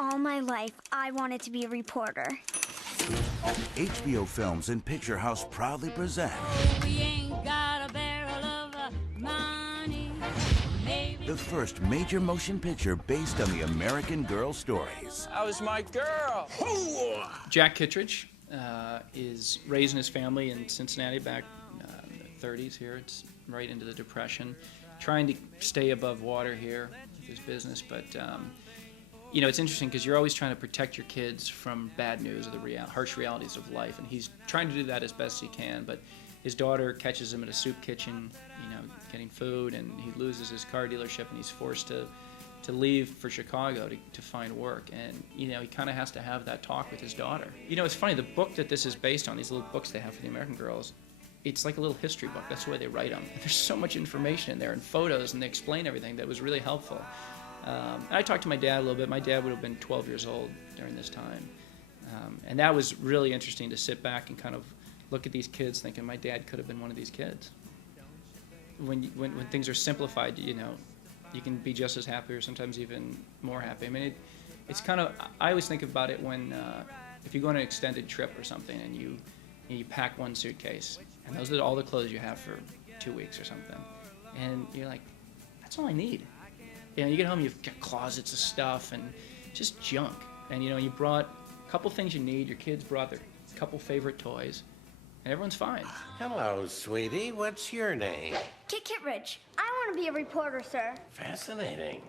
All my life, I wanted to be a reporter. HBO Films and Picture House proudly present We ain't got a barrel of money. Maybe the first major motion picture based on the American Girl stories. That was my girl. Jack Kittredge is raised in his family in Cincinnati back in the 30s here. It's right into the Depression. Trying to stay above water here with his business, but you know, it's interesting because you're always trying to protect your kids from bad news or the harsh realities of life, and he's trying to do that as best he can. But his daughter catches him at a soup kitchen, you know, getting food, and he loses his car dealership, and he's forced to leave for Chicago to find work. And you know, he kind of has to have that talk with his daughter. You know, it's funny, the book that this is based on, these little books they have for the American Girls, it's like a little history book. That's the way they write them. And there's so much information in there and photos, and they explain everything that was really helpful. And I talked to my dad a little bit. My dad would have been 12 years old during this time. And that was really interesting to sit back and kind of look at these kids thinking my dad could have been one of these kids. When things are simplified, you know, you can be just as happy or sometimes even more happy. I mean, it's kind of, I always think about it when, if you go on an extended trip or something and you pack one suitcase, and those are all the clothes you have for 2 weeks or something, and you're like, that's all I need. You know, you get home, you've got closets of stuff and just junk. And you know, you brought a couple things you need, your kids brought their couple favorite toys, and everyone's fine. Hello, sweetie. What's your name? KIT KITTREDGE. I want to be a reporter, sir. Fascinating.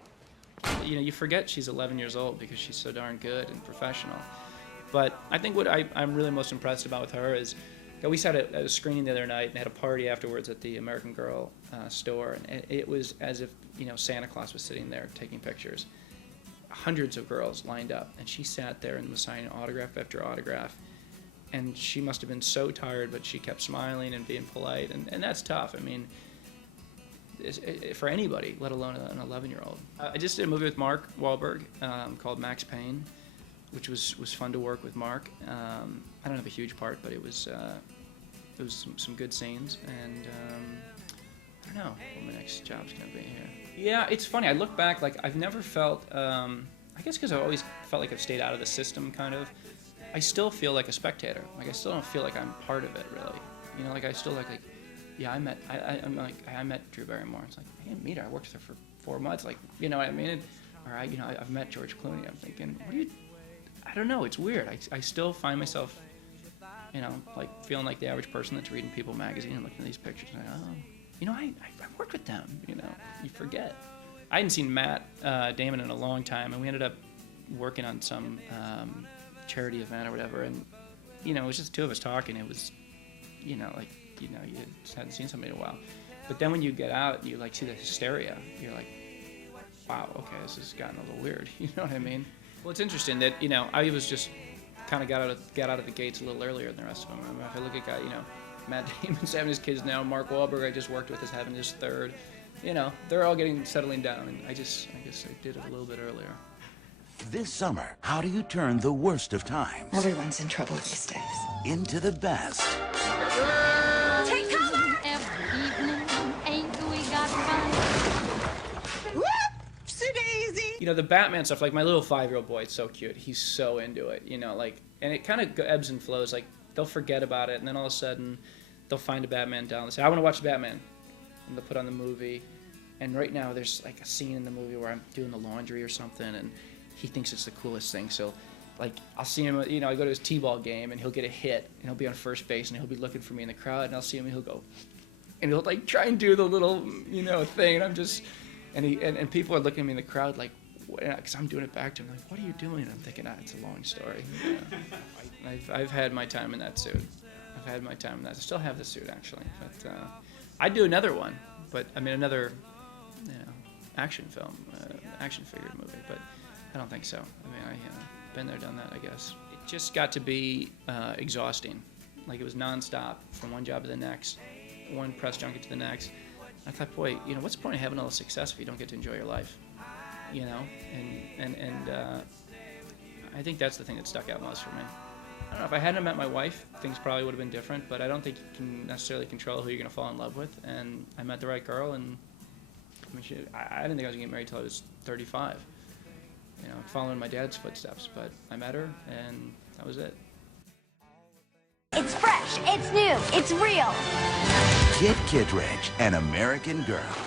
You know, you forget she's 11 years old because she's so darn good and professional. But I think what I'm really most impressed about with her is, you know, we sat at a screening the other night and had a party afterwards at the American Girl store, and it was as if, you know, Santa Claus was sitting there taking pictures. Hundreds of girls lined up, and she sat there and was signing autograph after autograph. And she must have been so tired, but she kept smiling and being polite, and that's tough. I mean, for anybody, let alone an 11-year-old. I just did a movie with Mark Wahlberg called Max Payne, which was fun to work with Mark. I don't have a huge part, but it was some good scenes, and I don't know what my next job's gonna be here. Yeah, it's funny. I look back, like I've never felt, I guess because I've always felt like I've stayed out of the system, kind of. I still feel like a spectator. Like I still don't feel like I'm part of it, really. You know, like I still like yeah, I met Drew Barrymore. It's like, I didn't meet her. I worked with her for 4 months. Like, you know what I mean? Or I've met George Clooney. I'm thinking, I don't know. It's weird. I still find myself, you know, like feeling like the average person that's reading People magazine and looking at these pictures and like, oh, you know, I worked with them. You know, you forget. I hadn't seen Matt Damon in a long time, and we ended up working on some charity event or whatever, and you know, it was just the two of us talking. It was, you know, like, you know, you just hadn't seen somebody in a while. But then when you get out, you like see the hysteria. You're like, wow, okay, this has gotten a little weird. You know what I mean? Well, it's interesting that, you know, I was just kind of got out of the gates a little earlier than the rest of them. I mean, if I look at, you know, Matt Damon's having his kids now. Mark Wahlberg, I just worked with, is having his third. You know, they're all settling down, and I guess I did it a little bit earlier. This summer, how do you turn the worst of times Everyone's in trouble these days. into the best? Take cover! every evening ain't we got fun? Whoopsie-daisy! You know, the Batman stuff, like my little 5-year-old boy, it's so cute. He's so into it, you know, like, and it kind of ebbs and flows. Like, they'll forget about it, and then all of a sudden, they'll find a Batman down and say, I want to watch Batman. And they'll put on the movie. And right now, there's like a scene in the movie where I'm doing the laundry or something, and he thinks it's the coolest thing. So, like, I'll see him, you know, I go to his t-ball game, and he'll get a hit, and he'll be on first base, and he'll be looking for me in the crowd, and I'll see him, and he'll go, and he'll, like, try and do the little, you know, thing, and I'm just, and people are looking at me in the crowd, like, because I'm doing it back to him, like, what are you doing? And I'm thinking, it's a long story. Yeah. I've had my time in that suit. I've had my time in that. I still have the suit, actually, but I'd do another one, but, I mean, another, you know, action film, action figure movie, but I don't think so. I mean, I've been there, done that, I guess. It just got to be exhausting. Like, it was nonstop from one job to the next, one press junket to the next. I thought, boy, you know, what's the point of having all the success if you don't get to enjoy your life? You know, and I think that's the thing that stuck out most for me. I don't know, if I hadn't met my wife, things probably would have been different, but I don't think you can necessarily control who you're going to fall in love with, and I met the right girl, and I mean, I didn't think I was going to get married till I was 35. you know, following my dad's footsteps. But I met her, and that was it. It's fresh, it's new, it's real. KIT KITTREDGE, An American Girl.